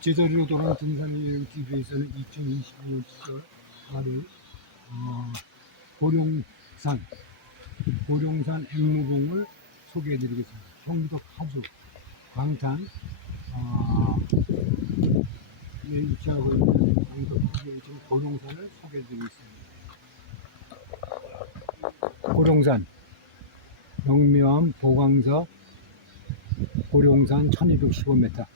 제자리로 돌아온 등산의 TV에서는 2022년 7월 8일 고룡산 앵무봉을 소개해드리겠습니다. 경기도 파주 광탄 위치하고 있는 경기도 파주에 위치한 고룡산을 소개해드리겠습니다. 고룡산 영묘암 보광서 고룡산 1215m.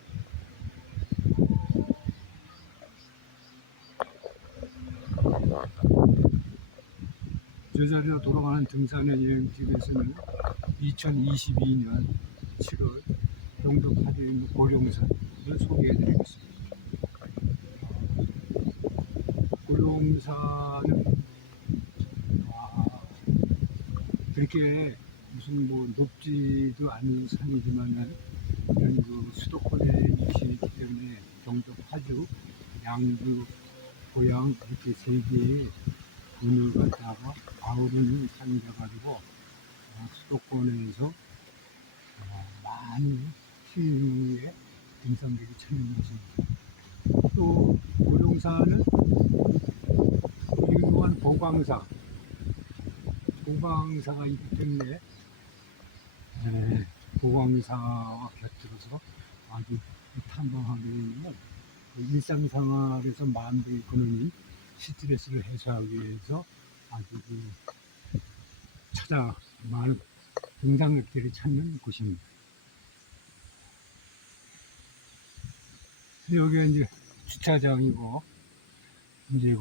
제자리로 돌아가는 등산의 여행집에서는 2022년 7월 경기도 파주에 있는 고룡산을 소개해드리겠습니다. 고룡산은 그렇게 무슨 뭐 높지도 않은 산이지만은 이런 그 수도권에 위치했기 때문에 경기도 파주, 양주, 고양 이렇게 세 개의 군을 갖다가 아우르는 산이라 가지고 수도권에서 많이 시위에 등산객이 찾는 곳입니다. 또 고룡산은 유명한 보광사가 있기 때문에 보광사와 곁들여서 아주 탐방하게 되면 일상생활에서 마음의 근원인 스트레스를 해소하기 위해서 아주 많은 등산객들이 찾는 곳입니다. 여기가 이제 주차장이고, 이제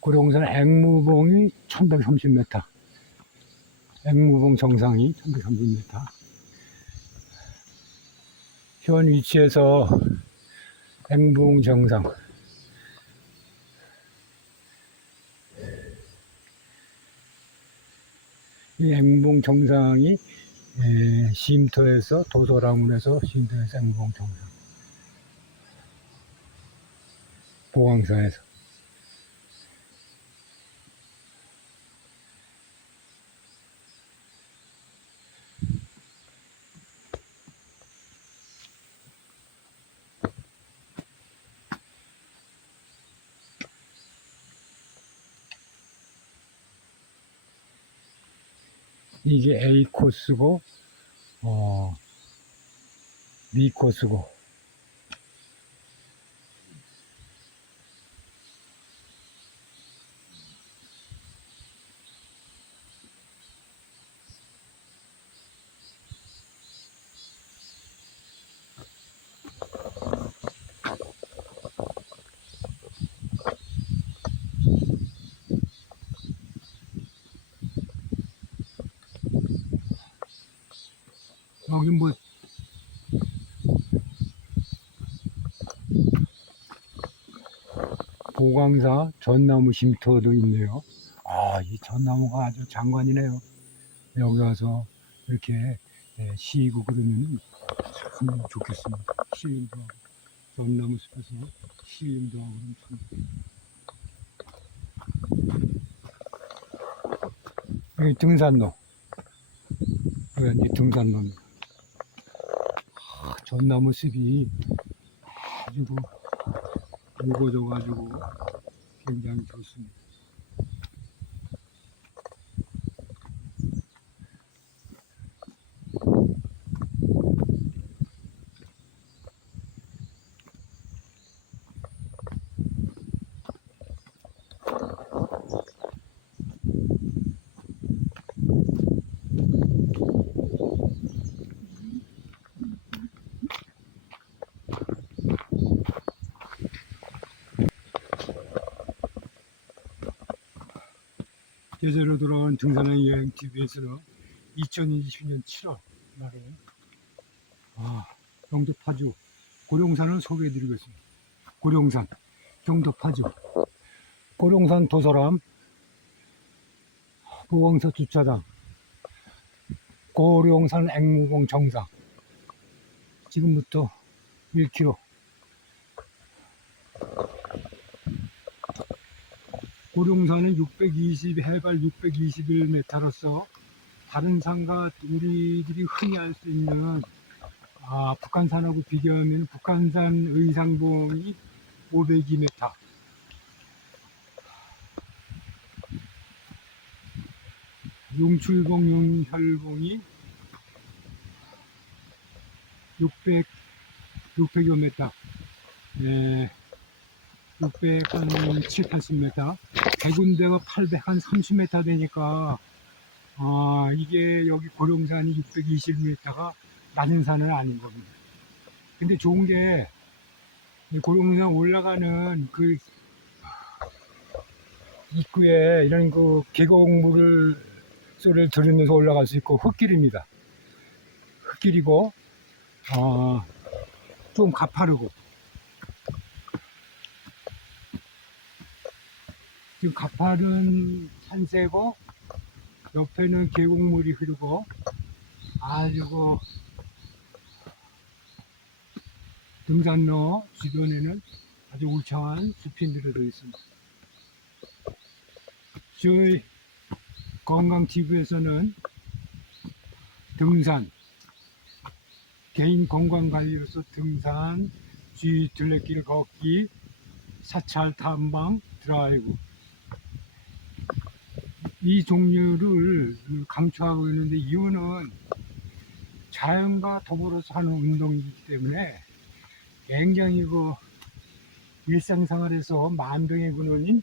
고룡산 앵무봉이 1130m, 앵무봉 정상이 1130m. 현 위치에서 앵무봉 정상, 이 앵무봉 정상이 쉼터에서 도소라문에서 쉼터에서 앵무봉 정상, 보광사에서. 이게 A 코스고 B 코스고, 여기 뭐 보광사 전나무 쉼터도 있네요. 이 전나무가 아주 장관이네요. 여기 와서 이렇게 쉬고 그러면 참 좋겠습니다. 쉬임도 하고, 전나무 숲에서 쉬임도 하고 그러면 참 여기 등산로, 여기 이제 등산로입니다. 전나무 숲이 아주 우거져 가지고 굉장히 좋습니다. 제자리로 돌아온 등산의 여행 TV에서는 2020년 7월 날에 경기도 파주 고룡산을 소개해드리고 있습니다. 고룡산, 경기도 파주, 고룡산 도소람, 보광서 주차장, 고룡산 앵무봉 정상. 지금부터 1km 고룡산은 620, 해발 621m로서 다른 산과 우리들이 흔히 알 수 있는 북한산하고 비교하면 북한산 의상봉이 502m, 용출봉, 용혈봉이 600여 m, 607, 80m, 백운대가 830m 되니까 이게 여기 고룡산이 620m가 낮은 산은 아닌 겁니다. 근데 좋은 게 고룡산 올라가는 그 입구에 이런 그 계곡물 소리를 들으면서 올라갈 수 있고 흙길입니다. 흙길이고 좀 가파르고, 지금 가파른 산세고 옆에는 계곡물이 흐르고 아주 그 등산로 주변에는 아주 울창한 숲이 늘어져 있습니다. 저희 건강TV에서는 등산, 개인 건강관리로서 등산, 주위 둘레길 걷기, 사찰 탐방, 드라이브, 이 종류를 강추하고 있는데, 이유는 자연과 더불어서 하는 운동이기 때문에 굉장히 그 일상생활에서 만병의 근원인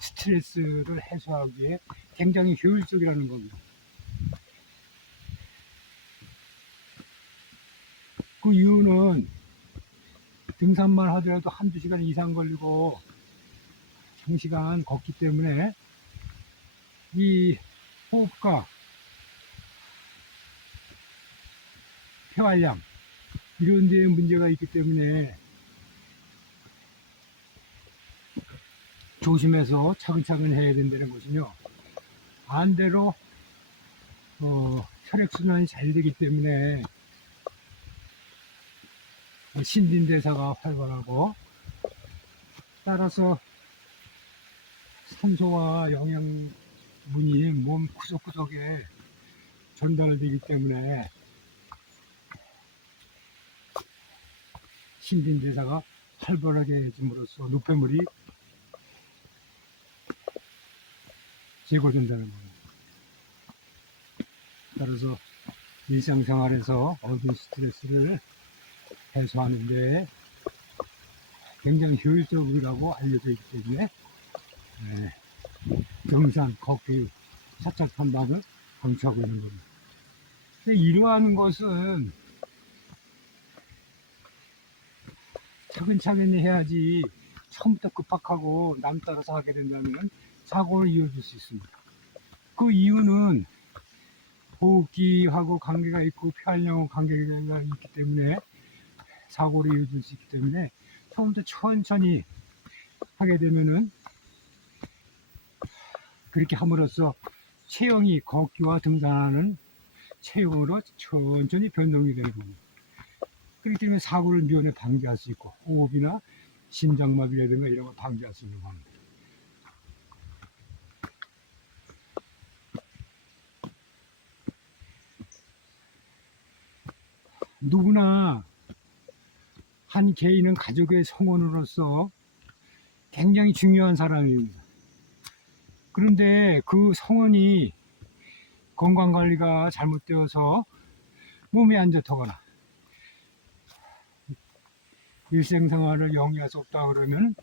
스트레스를 해소하기에 굉장히 효율적이라는 겁니다. 그 이유는 등산만 하더라도 한두 시간 이상 걸리고 장시간 걷기 때문에 이 호흡과 폐활량 이런 데에 문제가 있기 때문에 조심해서 차근차근 해야 된다는 것이요. 반대로 혈액순환이 잘 되기 때문에 신진대사가 활발하고, 따라서 산소와 영양분이 몸 구석구석에 전달되기 때문에 신진대사가 활발하게 해줌으로써 노폐물이 제거된다는 겁니다. 따라서 일상생활에서 얻은 스트레스를 해소하는 데 굉장히 효율적이라고 알려져 있기 때문에 등산, 걷기, 사찰 탐방을 강추하고 있는 겁니다. 근데 이러한 것은 차근차근히 해야지, 처음부터 급박하고 남 따라서 하게 된다면 사고를 이어질 수 있습니다. 그 이유는 호흡기하고 관계가 있고 폐활량하고 관계가 있기 때문에 사고를 이어질 수 있기 때문에 처음부터 천천히 하게 되면은, 그렇게 함으로써 체형이 걷기와 등산하는 체형으로 천천히 변동이 되는 겁니다. 그렇기 때문에 사고를 미연에 방지할 수 있고, 호흡이나 심장마비라든가 이런 걸 방지할 수 있는 겁니다. 누구나 한 개인은 가족의 성원으로서 굉장히 중요한 사람입니다. 그런데 그 성원이 건강관리가 잘못되어서 몸이 안 좋다거나 일생생활을 영위할 수 없다 그러면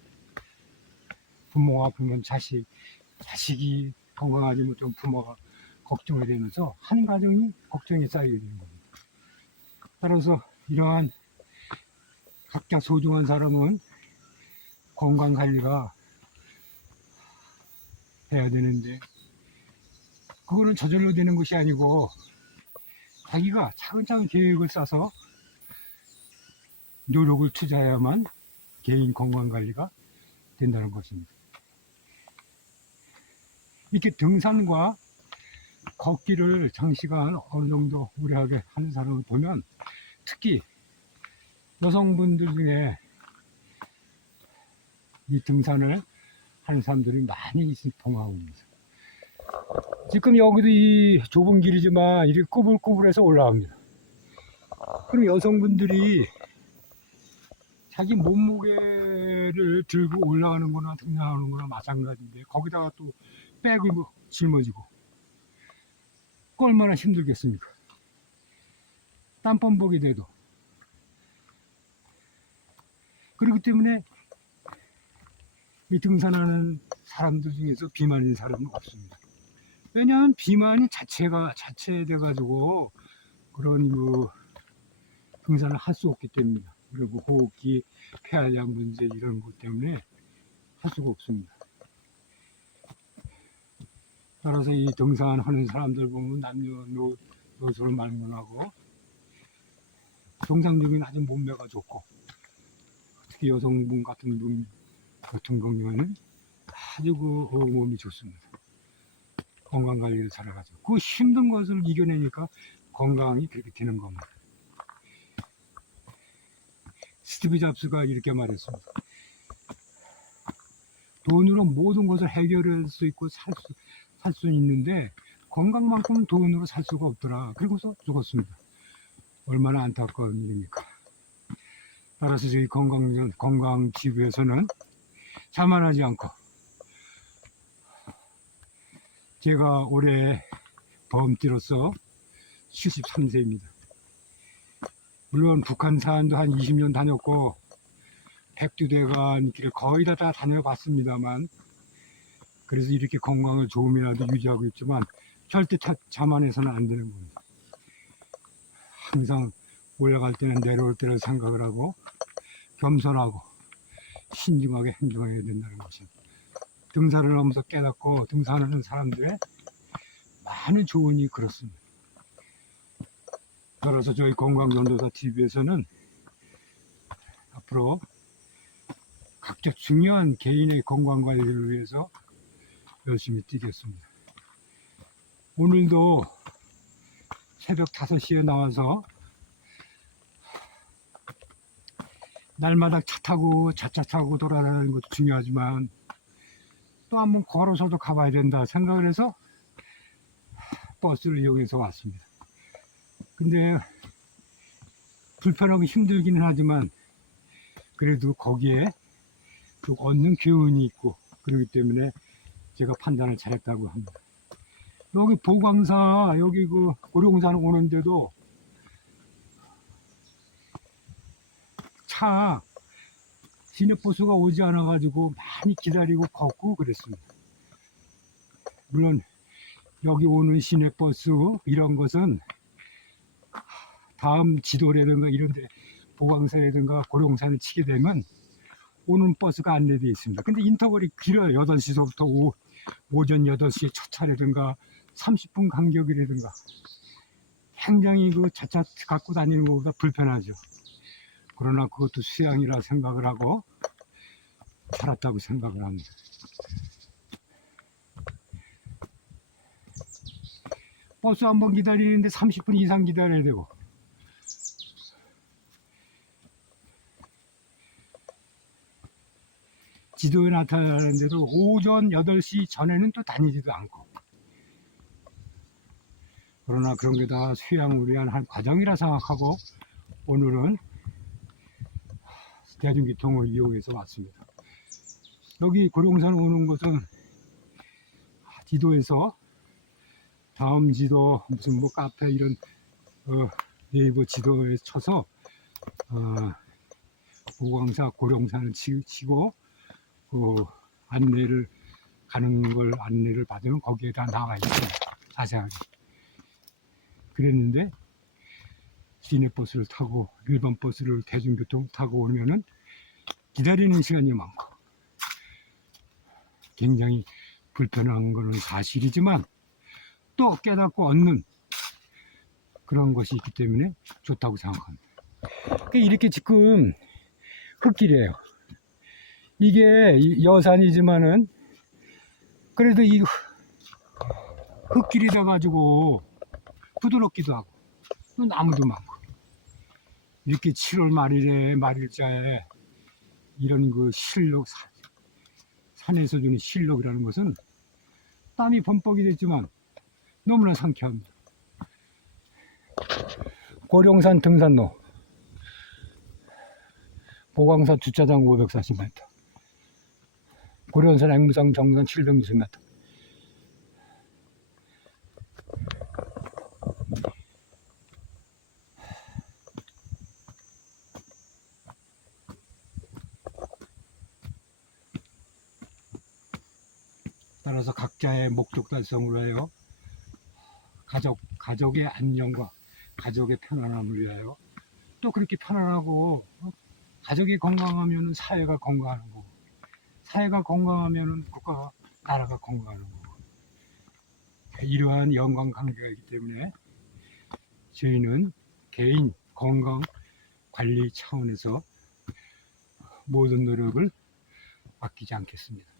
부모가 아프면 자식이 건강하지 못하면 부모가 걱정이 되면서 한 가정이 걱정이 쌓이게 되는 겁니다. 따라서 이러한 각자 소중한 사람은 건강관리가 해야 되는데, 그거는 저절로 되는 것이 아니고 자기가 차근차근 계획을 짜서 노력을 투자해야만 개인 건강관리가 된다는 것입니다. 이렇게 등산과 걷기를 장시간 어느 정도 무리하게 하는 사람을 보면, 특히 여성분들 중에 이 등산을 하는 사람들이 많이 통하고 있습니다. 지금 여기도 이 좁은 길이지만 이렇게 꾸불꾸불해서 올라갑니다. 그럼 여성분들이 자기 몸무게를 들고 올라가는 거나 등산하는 거나 마찬가지인데 거기다가 또 백을 짊어지고 얼마나 힘들겠습니까? 땀번 보게 돼도. 그렇기 때문에 이 등산하는 사람들 중에서 비만인 사람은 없습니다. 왜냐하면 비만이 자체돼 가지고 그런 등산을 할 수 없기 때문입니다. 그리고 호흡기, 폐활량 문제 이런 것 때문에 할 수가 없습니다. 따라서 이 등산하는 사람들 보면 남녀노소를 말문하고 정상적인 아주 몸매가 좋고 특히 여성분 같은 경우에는 아주 몸이 좋습니다. 건강관리를 잘해가지고 그 힘든 것을 이겨내니까 건강이 그렇게 되는 겁니다. 스티브 잡스가 이렇게 말했습니다. 돈으로 모든 것을 해결할 수 있고 살 수 있는데 건강만큼은 돈으로 살 수가 없더라. 그리고서 죽었습니다. 얼마나 안타까운 일입니까? 따라서 저희 건강지구에서는 자만하지 않고 제가 올해 범띠로서 73세입니다. 물론 북한 사안도 한 20년 다녔고 백두대간 길을 거의 다 다녀봤습니다만 그래서 이렇게 건강을 조금이라도 유지하고 있지만 절대 자만해서는 안 되는 겁니다. 항상 올라갈 때는 내려올 때를 생각을 하고 겸손하고 신중하게 행동해야 된다는 것입니다. 등산을 하면서 깨닫고 등산하는 사람들의 많은 조언이 그렇습니다. 따라서 저희 건강전도사 TV에서는 앞으로 각자 중요한 개인의 건강관리를 위해서 열심히 뛰겠습니다. 오늘도 새벽 5시에 나와서 날마다 자차 타고 돌아다니는 것도 중요하지만 또 한번 걸어서도 가봐야 된다 생각을 해서 버스를 이용해서 왔습니다. 근데 불편하고 힘들기는 하지만 그래도 거기에 얻는 교훈이 있고 그렇기 때문에 제가 판단을 잘했다고 합니다. 여기 보광사 여기 고룡산 오는데도 차 시내버스가 오지 않아 가지고 많이 기다리고 걷고 그랬습니다. 물론 여기 오는 시내버스 이런 것은 다음 지도라든가 이런데 보광사라든가 고룡산을 치게 되면 오는 버스가 안내되어 있습니다. 근데 인터벌이 길어요. 8시서부터 오전 8시에 첫 차라든가 30분 간격이라든가 굉장히 자차 갖고 다니는 것보다 불편하죠. 그러나 그것도 수양이라 생각을 하고 살았다고 생각을 합니다. 버스 한 번 기다리는데 30분 이상 기다려야 되고 지도에 나타나는데도 오전 8시 전에는 또 다니지도 않고 그러나 그런 게 다 수양을 위한 한 과정이라 생각하고 오늘은 대중교통을 이용해서 왔습니다. 여기 고룡산 오는 것은 지도에서 다음 지도 무슨 카페 이런 네이버 지도에 쳐서 보광사 고룡산을 치고 안내를 가는 걸 안내를 받으면 거기에 다 나와 있어요. 자세하게. 그랬는데 시내버스를 타고 일반 버스를 대중교통 타고 오면은 기다리는 시간이 많고 굉장히 불편한 것은 사실이지만 또 깨닫고 얻는 그런 것이 있기 때문에 좋다고 생각합니다. 이렇게 지금 흙길이에요. 이게 여산이지만은 그래도 이 흙길이라 가지고 부드럽기도 하고 또 나무도 많고 이렇게 7월 말일자에 이런 실로 산에서 주는 실록이라는 것은 땀이 범벅이 됐지만 너무나 상쾌합니다. 고룡산 등산로 보광산 주차장 540m, 고려산 앵무장 정상 760m. 따라서 각자의 목적 달성을 위하여 가족의 안녕과 가족의 편안함을 위하여, 또 그렇게 편안하고 가족이 건강하면 사회가 건강하는 거고, 사회가 건강하면 국가가, 나라가 건강하는 거고, 이러한 연관관계가 있기 때문에 저희는 개인 건강 관리 차원에서 모든 노력을 아끼지 않겠습니다.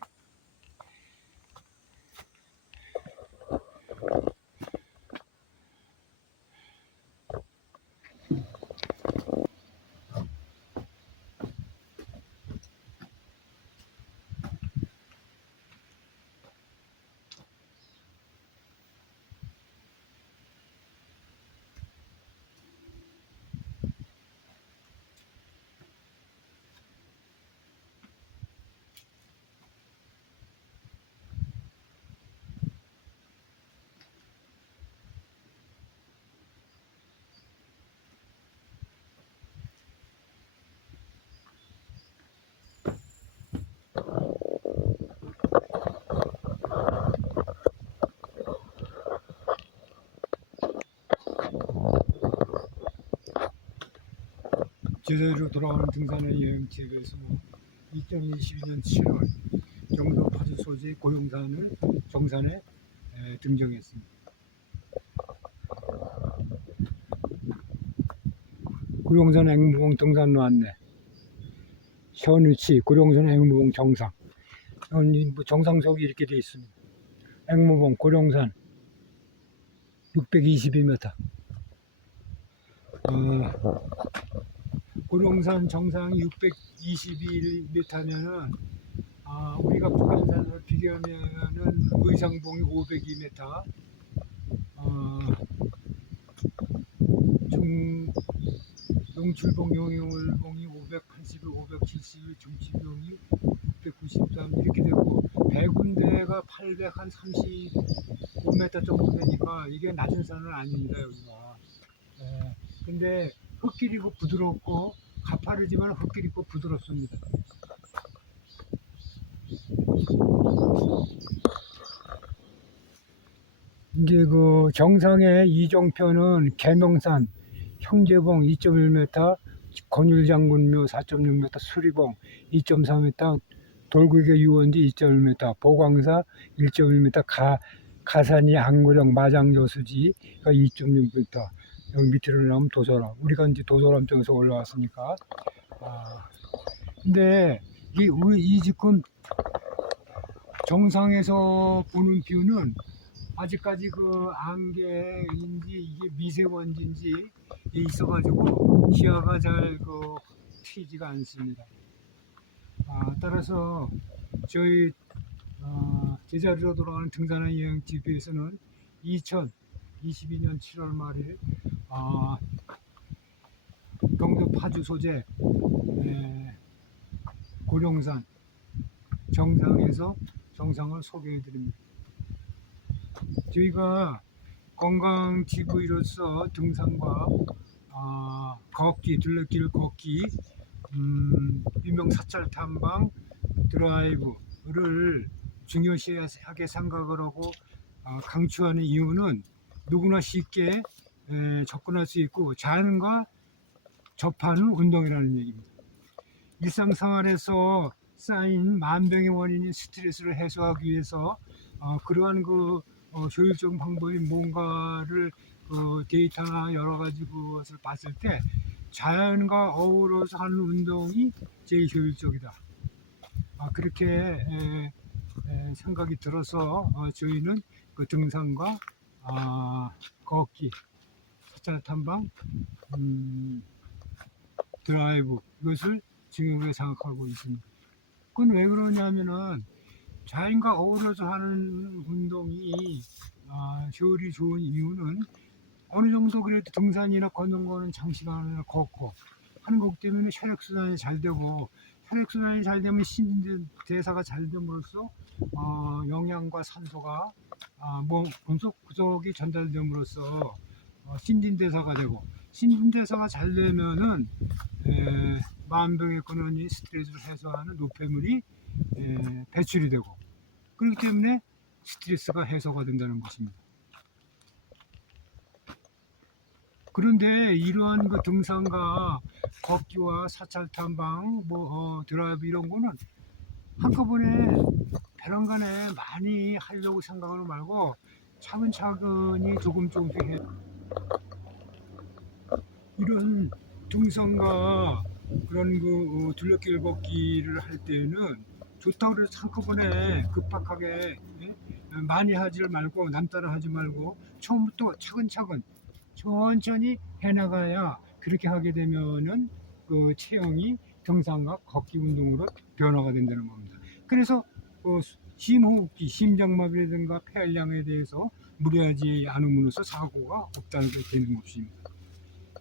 제대로 돌아오는 등산의 여행책에서 2022년 7월 경도 파주 소재 고룡산을 정산에 등정했습니다. 고룡산 앵무봉 등산로 안내, 현 위치 고룡산 앵무봉 정상. 정상석이 이렇게 되어 있습니다. 앵무봉 고룡산 622m. 고룡산 정상이 621m면은 우리가 북한산을 비교하면은 의상봉이 502m, 용출봉, 용영월봉이 580, 570, 중치봉이 693 이렇게 되고, 배군대가 835m 정도 되니까 이게 낮은 산은 아닙니다, 여기가. 근데 흙길이고 부드럽고 가파르지만 흙길이고 부드럽습니다. 이제 그 정상의 이종표는 계명산 형제봉 2.1m, 권율장군묘 4.6m, 수리봉 2.4m, 돌굴개 유원지 2.1m, 보광사 1.1m, 가산이 안구령 마장저수지가 2.6m. 여기 밑으로 나오면 도소람. 우리가 이제 도소람 쪽에서 올라왔으니까. 근데 이 지금 정상에서 보는 뷰는 아직까지 그 안개인지 이게 미세먼지인지 있어가지고 시야가 잘 트이지가 않습니다. 따라서 저희 제자리로 돌아가는 등산의 여행 TV에서는 2022년 7월 말일 경도 파주 소재 고룡산 정상에서 정상을 소개해 드립니다. 저희가 건강 TV로서 등산과 걷기, 둘레길 걷기, 유명 사찰 탐방, 드라이브를 중요시하게 생각을 하고 강추하는 이유는 누구나 쉽게 접근할 수 있고 자연과 접하는 운동이라는 얘기입니다. 일상생활에서 쌓인 만병의 원인인 스트레스를 해소하기 위해서 그러한 효율적인 방법이 뭔가를 데이터나 여러 가지 것을 봤을 때 자연과 어우러서 하는 운동이 제일 효율적이다. 그렇게 생각이 들어서 저희는 그 등산과 걷기, 사찰 탐방, 드라이브 이것을 중요하게 생각하고 있습니다. 그건 왜 그러냐면은 자연과 어우러져 하는 운동이 효율이 좋은 이유는 어느 정도 그래도 등산이나 걷는 거는 장시간을 걷고 하는 것 때문에 혈액순환이 잘 되고, 혈액순환이 잘 되면 신진대사가 잘 됨으로써 영양과 산소가 몸속 구석이 전달됨으로써 신진대사가 되고, 신진대사가 잘 되면은 만병의 근원인 스트레스를 해소하는 노폐물이 배출이 되고, 그렇기 때문에 스트레스가 해소가 된다는 것입니다. 그런데 이러한 그 등산과 걷기와 사찰 탐방, 드라이브 이런 거는 한꺼번에 벼랑간에 많이 하려고 생각을 말고 차근차근히 조금씩 해. 이런 등산과 그런 그 둘레길 걷기를 할 때는 좋다고 그래서 한꺼번에 급박하게 많이 하지를 말고 남따라 하지 말고 처음부터 차근차근 천천히 해나가야, 그렇게 하게 되면은 그 체형이 등산과 걷기 운동으로 변화가 된다는 겁니다. 그래서 심호흡기, 심장마비라든가 폐활량에 대해서 무리하지 않음으로써 사고가 없다는 게 되는 것입니다.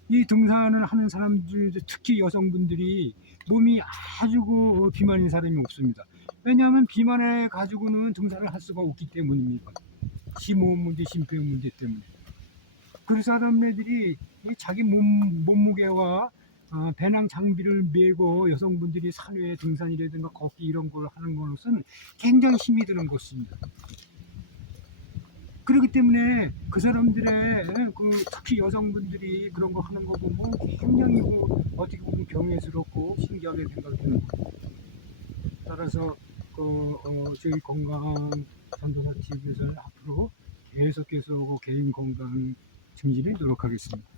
이 등산을 하는 사람들, 특히 여성분들이 몸이 아주 비만인 사람이 없습니다. 왜냐하면 비만해 가지고는 등산을 할 수가 없기 때문입니다. 심호흡 문제, 심폐 문제 때문에. 그 사람들이 자기 몸무게와 배낭 장비를 메고 여성분들이 산에 등산이라든가 걷기 이런 걸 하는 것은 굉장히 힘이 드는 것입니다. 그렇기 때문에 그 사람들의 특히 여성분들이 그런 거 하는 거 보면 굉장히 어떻게 보면 경외스럽고 신기하게 생각이 드는 거예요. 따라서 저희 건강 전도사 TV에서는 앞으로 계속해서 개인 건강 증진에 노력하겠습니다.